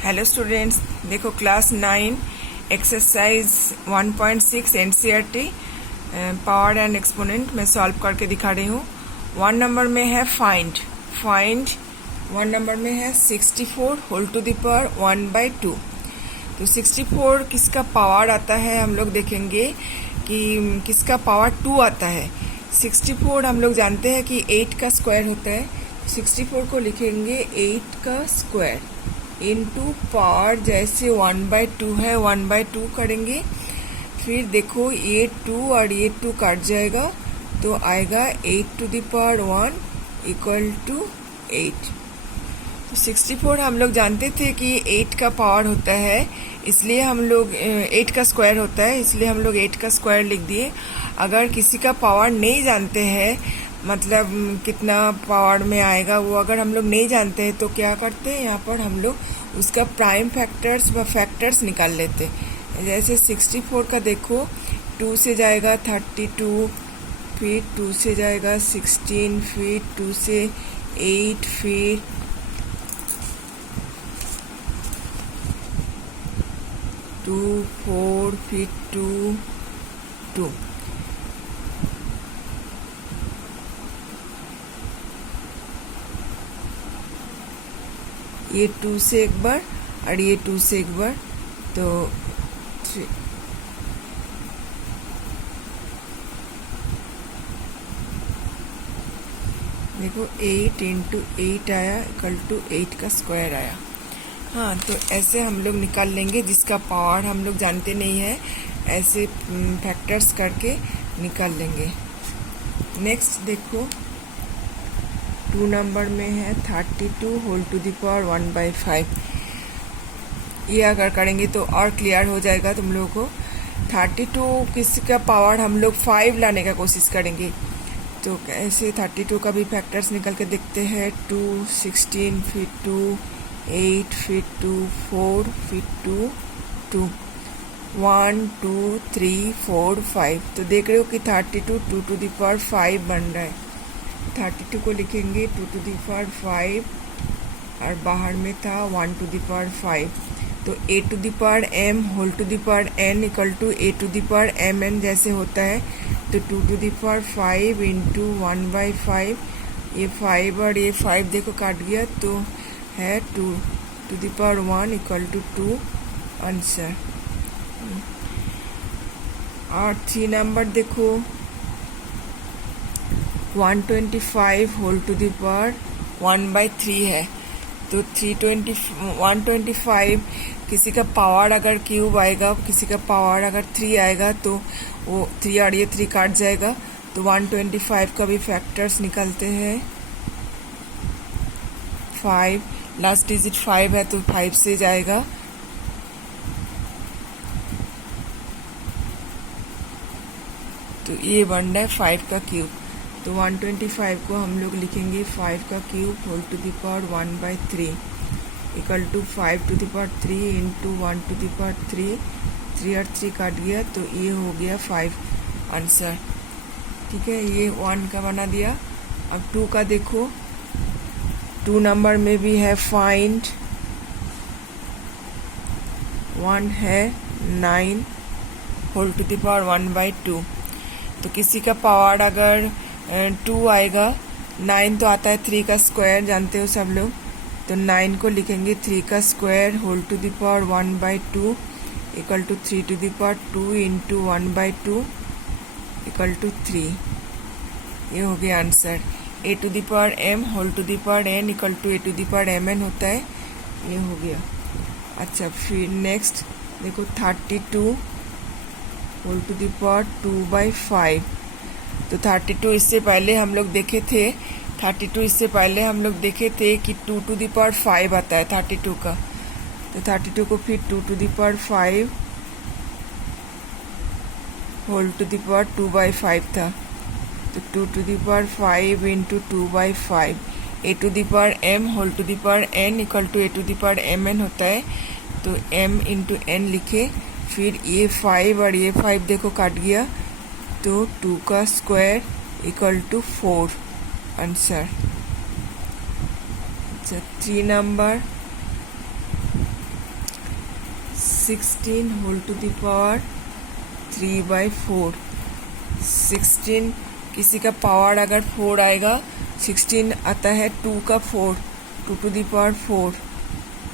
Hello students, देखो class 9 exercise 1.6 NCERT power and exponent मैं solve करके दिखा रही हूँ। 1 नंबर में है फाइंड 1 नंबर में है 64 होल टू द पावर 1/2। तो 64 किसका पावर आता है हम लोग देखेंगे कि किसका पावर 2 आता है। 64 हम लोग जानते हैं कि 8 का स्क्वायर होता है। 64 को लिखेंगे 8 का स्क्वायर इनटू पावर, जैसे 1/2 है 1/2 करेंगे। फिर देखो ये 2 और ये 2 काट जाएगा तो आएगा 8 to the power 1 equal to 8। तो 64 हम लोग जानते थे कि 8 का पावर होता है, इसलिए हम लोग 8 का स्क्वायर होता है, इसलिए हम लोग 8 का स्क्वायर लिख दिए। अगर किसी का पावर नहीं जानते हैं, मतलब कितना पावर में आएगा वो अगर हम लोग नहीं जानते हैं तो क्या करते हैं, यहाँ पर हम लोग उसका प्राइम फैक्टर्स व फैक्टर्स निकाल लेते हैं। जैसे 64 का देखो 2 से जाएगा 32, फिर 2 से जाएगा 16, फिर 2 से 8, फिर 2, 4, फिर 2, 2। ये 2 से एक बार और ये 2 से एक बार, तो 3। देखो 8 इंटू 8 आया इक्वल टू 8 का स्क्वायर आया। हाँ, तो ऐसे हम लोग निकाल लेंगे, जिसका पावर हम लोग जानते नहीं है ऐसे फैक्टर्स करके निकाल लेंगे। नेक्स्ट देखो 2 नंबर में है 32 होल टू द पावर 1/5। ये अगर करेंगे तो और क्लियर हो जाएगा तुम लोगों को। 32 किसका पावर हम लोग 5 लाने का कोशिश करेंगे, तो ऐसे 32 का भी फैक्टर्स निकल के देखते हैं। 2, 16, फिर 2, 8, फिर 2, 4, फिर 2, 2, 1, 2, 3, 4, 5। तो देख रहे हो कि 32 2 टू द पावर 5 बन रहा है। 32 को लिखेंगे 2 टू द पावर 5 और बाहर में था 1 टू द पावर 5। तो a to the power m whole to the power n equal to a to the power mn जैसे होता है। तो 2 टू द पावर 5 इंटू 1/5, ये 5 और ये 5 देखो काट गया तो है 2 to the power 1 equal to 2 answer. और 3 नंबर देखो 125 होल टू द पावर 1/3 है। तो 125 किसी का पावर अगर क्यूब आएगा, किसी का पावर अगर 3 आएगा तो वो 3 और ये 3 काट जाएगा। तो 125 का भी फैक्टर्स निकलते हैं। 5 लास्ट डिजिट 5 है तो 5 से जाएगा। तो ये बन रहा है 5 का क्यूब। तो 125 को हम लोग लिखेंगे 5 का cube whole to the power 1/3 equal to 5 to the power 3 into 1 to the power 3। 3 और 3 काट गया तो ये हो गया 5 आंसर। ठीक है, ये 1 का बना दिया। अब 2 का देखो 2 नंबर में भी है फाइंड 1 है 9 होल टू द पावर 1/2। तो किसी का पावर अगर 2 आएगा, 9 तो आता है 3 का स्क्वायर, जानते हो सब लोग। तो 9 को लिखेंगे 3 का square whole to the power 1/2 equal to 3 to the power 2 into 1/2 equal to 3। ये हो गया answer. a to the power m whole to the power n equal to a to the power mn होता है। ये हो गया। अच्छा, फिर नेक्स्ट देखो 32 होल टू द पावर 2/5। तो 32 इससे पहले हम लोग देखे थे, 32 इससे पहले हम लोग देखे थे कि 2 टू द पावर 5 आता है 32 का। तो 32 को फिर 2 to the power 5 whole to the power 2/5 था। तो 2 to the power 5 into 2/5, a to the power m whole to the power n equal to a to the power mn होता है। तो m इंटू n लिखे, फिर ये 5 और ये 5 देखो काट गया तो 2 का square equal to 4 answer. 3 number 16 whole to the power 3/4। 16 किसी का पावर अगर 4 आएगा, 16 आता है 2 का 4, 2 to the power 4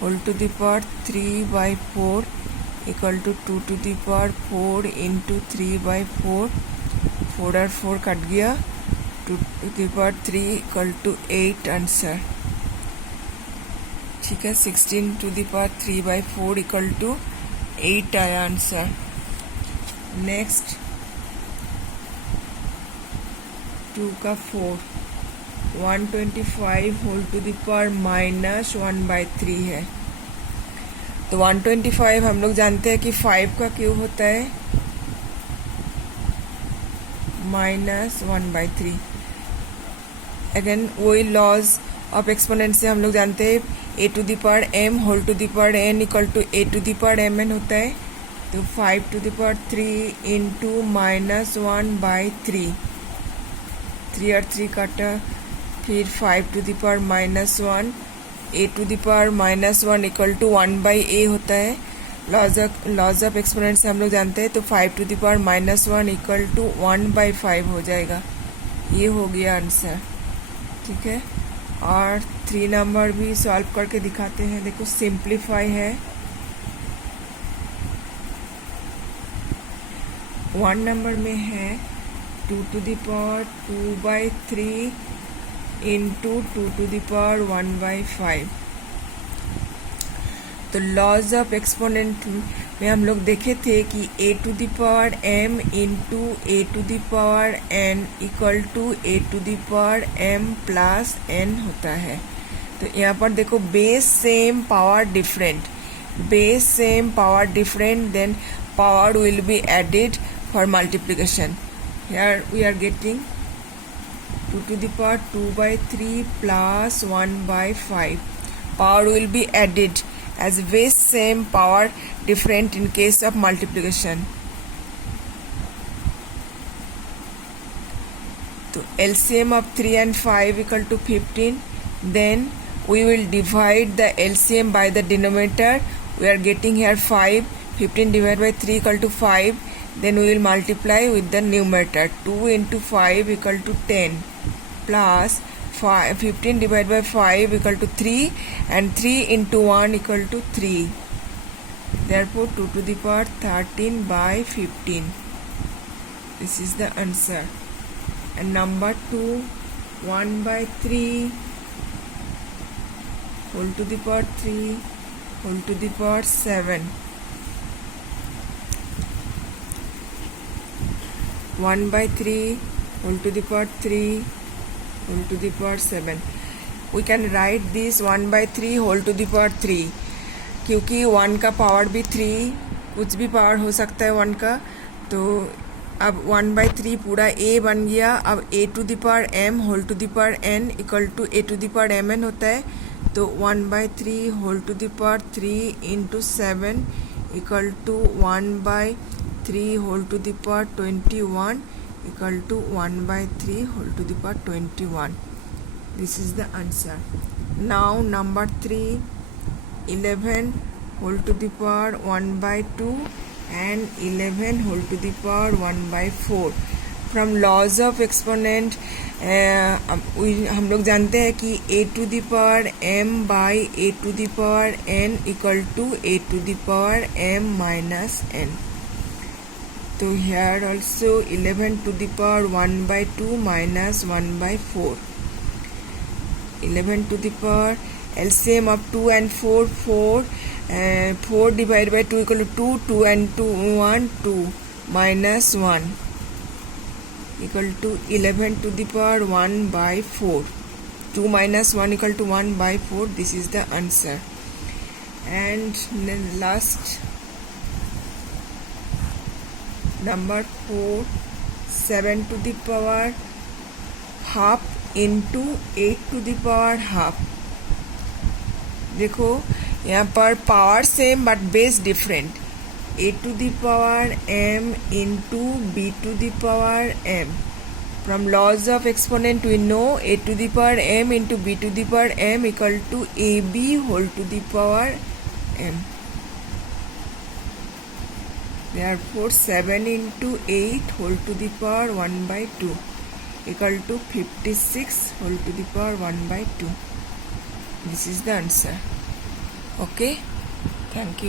whole to the power 3/4 equal to 2 to the power 4 into 3/4। 4 और 4 कट गया, 2 to the power 3 equal to 8 answer. ठीक है, 16 to the power 3/4 equal to 8 आया आंसर। नेक्स्ट 2 का 4, 125 होल टू द पावर -1/3 है। तो 125 हम लोग जानते हैं कि 5 का क्यूब होता है -1/3। अगेन वही लॉज ऑफ एक्सपोनेंट से हम लोग जानते हैं a to the power m whole to the power n equal to a to the power mn होता है। तो 5 टू द पावर 3 इंटू -1/3, 3 और 3 काटा, फिर 5 to the power -1, a to the power -1 equal to 1/a होता है। Laws of exponent से हम लोग जानते हैं, तो 5 to the power -1 equal to 1/5 हो जाएगा। ये हो गया आंसर। ठीक है, और 3 नंबर भी सॉल्व करके दिखाते हैं। देखो सिंप्लीफाई है। 1 नंबर में है 2 to the power 2/3 into 2 to the power 1/5। तो लॉज ऑफ एक्सपोनेंट में हम लोग देखे थे कि a to the power m into a to the power n equal to a to the power m plus n होता है। तो यहाँ पर देखो base same power different, base same power different, then power will be added for multiplication. Here we are getting 2 to the power 2/3 plus 1/5. Power will be added as base same power different in case of multiplication. So LCM of 3 and 5 equal to 15. Then we will divide the LCM by the denominator. We are getting here 5. 15 divided by 3 equal to 5. Then we will multiply with the numerator. 2 into 5 equal to 10 plus 15 divided by 5 equal to 3 and 3 into 1 equal to 3. Therefore 2 to the power 13/15. This is the answer. And number 2, 1/3 whole to the power 3 whole to the power 7. 1/3 whole to the power 3 whole to the power 7. We can write this 1/3 whole to the power 3, क्योंकि 1 का power भी 3, कुछ भी power हो सकता है 1 का। तो अब 1/3 पूरा a बन गया। अब a to the power m whole to the power n equal to a to the power mn होता है। तो 1/3 whole to the power 3 into 7 equal to 1/3 whole to the power 21 equal to 1/3 whole to the power 21. This is the answer. Now number 3, 11 whole to the power 1/2 and 11 whole to the power 1/4. From laws of exponent हम लोग जानते हैं कि a to the power m by a to the power n equal to a to the power m minus n. तो here also 11 to the power 1/2 minus 1/4. 11 to the power LCM of 2 and 4, 4 divided by 2 equal to 2, 2 and 2, 1, 2 minus 1 equal to 11 to the power 1/4. 2 minus 1 equal to 1/4. This is the answer. And then last number 4, 7 to the power half into 8 to the power half. देखो यहाँ पर power same but base different. a to the power m into b to the power m. From laws of exponent we know a to the power m into b to the power m equal to ab whole to the power m. Therefore 7 into 8 whole to the power 1 by 2 equal to 56 whole to the power 1 by 2. This is the answer. Okay, thank you.